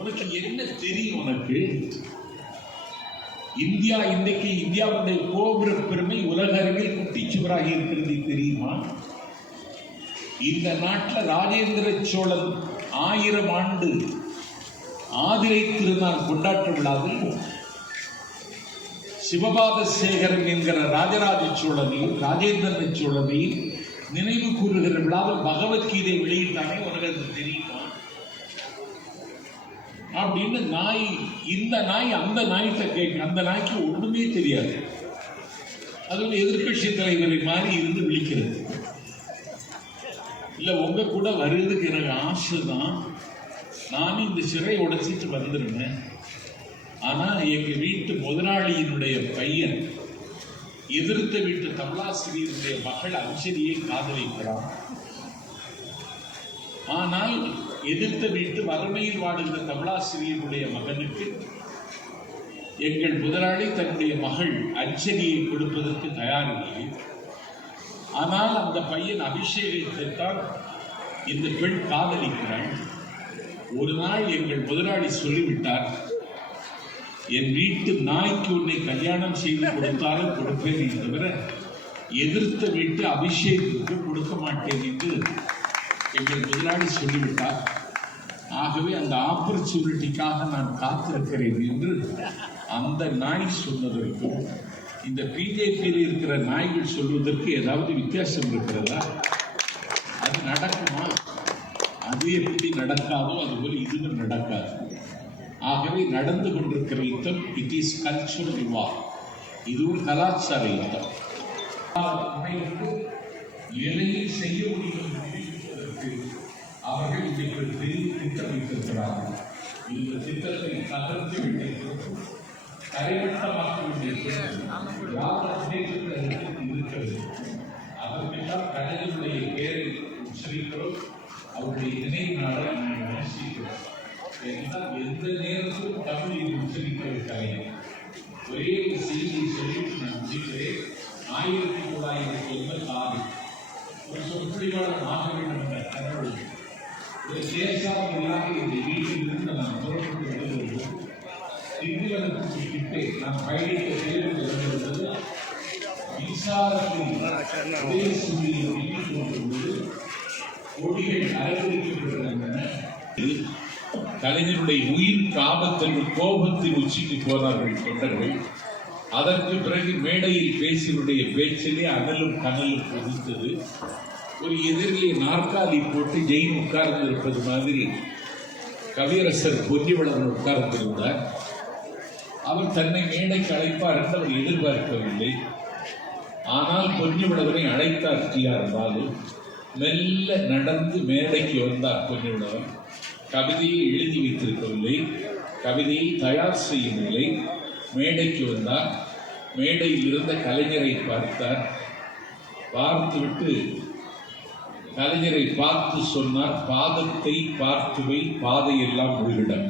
உனக்கு என்ன தெரியும்? உனக்கு இந்தியா இன்றைக்கு இந்தியாவுடைய கோபுர பெருமை உலக அளவில் குட்டிச்சுவராக இருக்கிறது தெரியுமா? இந்த நாட்டில் ராஜேந்திர சோழன் 1000 ஆண்டு ஆதிரை திருநாள் கொண்டாட்ட விழாவில் சிவபாத சேகரன் என்கிற ராஜராஜ சோழனையும் ராஜேந்திர சோழனையும் நினைவு கூறுகிற விழாவில் பகவத்கீதை வெளியிட்டானே. உனக்கு அது தெரியுமா? அப்படின்னு நாய், இந்த நாய் அந்த நாய்கிட்ட கேட்க, அந்த நாய்க்கு ஒண்ணுமே தெரியாது. அது எதிர்கட்சி தலைவரை மாதிரி இருந்து விழிக்கிறது. இல்ல உங்க கூட வருவதுக்கு எனக்கு ஆசை தான், நானும் இந்த சிறை உடைச்சிட்டு வந்துருந்தேன். ஆனா எங்க வீட்டு முதலாளியினுடைய பையன் எதிர்த்த வீட்டு தமிழாசிரியருடைய மகள் அஞ்சலியை காதலிக்கிறான். ஆனால் எதிர்த்த வீட்டு வறுமையில் வாடுகிற தமிழாசிரியருடைய மகனுக்கு எங்கள் முதலாளி தன்னுடைய மகள் அஞ்சலியை கொடுப்பதற்கு தயாரில்லை. ஆனால் அந்த பையன் அபிஷேகத்தைத்தான் இந்த பெண் காதலிக்கிறாள். ஒரு நாள் எங்கள் முதலாளி சொல்லிவிட்டார், என் வீட்டு நாய்க்கு உன்னை கல்யாணம் செய்து கொடுத்தாலும் கொடுப்பேன், தவிர எதிர்த்த வீட்டு அபிஷேகத்துக்கு கொடுக்க மாட்டேன் என்று எங்கள் முதலாளி சொல்லிவிட்டார். ஆகவே அந்த ஆப்பர்ச்சுனிட்டிக்காக நான் காத்திருக்கிறேன் என்று அந்த நாய் சொன்னதற்கும் இந்த பிஜேபியில் இருக்கிற நாய்கள் சொல்வதற்கு ஏதாவது வித்தியாசம் இருக்கிறதா? அது நடக்குமா? அது எப்படி நடக்காதோ அதுபோல் இதுவும் நடக்காது. ஆகவே நடந்து கொண்டிருக்கிற யுத்தம் இட் இஸ் கல்ச்சுரல் வார். இது ஒரு கலாச்சார யுத்தம். எதையும் செய்ய முடியும் என்பதற்கு அவர்கள் இன்றைக்கு பெரிய திட்டம் வைத்திருக்கிறார்கள். இந்த திட்டத்தை தகர்த்து விட்டு கரைமட்டமாக்க இருக்கிறது. அதற்கெல்லாம் கலைஞருடைய பேரை உச்சரிக்கிறோம், அவருடைய நினைவு நாளை நேசிக்கிறோம். என்றால் எந்த நேரத்திலும் தமிழில் உச்சரிக்கிற கலைஞர். ஒரே ஒரு செய்தியை சொல்லிட்டு நான் முடிக்கிறேன். 1986 ஒரு சொற்பொழிவாளர் ஆக வேண்டும் என்ற கனவு ஒரு தேசாவியாக இந்த வீட்டிலிருந்து நான் புறப்பட்டு வருகிறது. திண்டிவனத்துக்கு கிட்டே நான் பயணிக்க தேர்வு வருகிறது. மின்சாரத்தில் கொடிகள் அலங்கரிக்கப்படுகின்றன. கலைஞருடைய உயிர் காபத்தில் கோபத்தின் உச்சிக்கு போனார்கள் தொண்டர்கள். அதற்கு பிறகு மேடையில் பேசியவருடைய பேச்சிலே அனலும் கனலும் கொதித்தது. ஒரு எதிரிலே நாற்காலி போட்டு ஜெயின் உட்கார்ந்து இருப்பது மாதிரி கவியரசர் பொன்னிவளவன் உட்கார்ந்திருந்தார். அவர் தன்னை மேடைக்கு அழைப்பார் என்று அவர் எதிர்பார்க்கவில்லை. ஆனால் பொன்னிவளவனை அழைத்தார் டி.ஆர். பாலு. மெல்ல நடந்து மேடைக்கு வந்தார் பொன்னிவளவன். கவிதையை எழுதி வைத்திருக்கவில்லை, கவிதையை தயார் செய்யவில்லை. மேடைக்கு வந்தார். மேடையில் இருந்த கலைஞரை பார்த்தார். பார்த்துவிட்டு கலைஞரை பார்த்து சொன்னார், பாதத்தை பார்த்துவை பாதையெல்லாம் முழுகிடம்.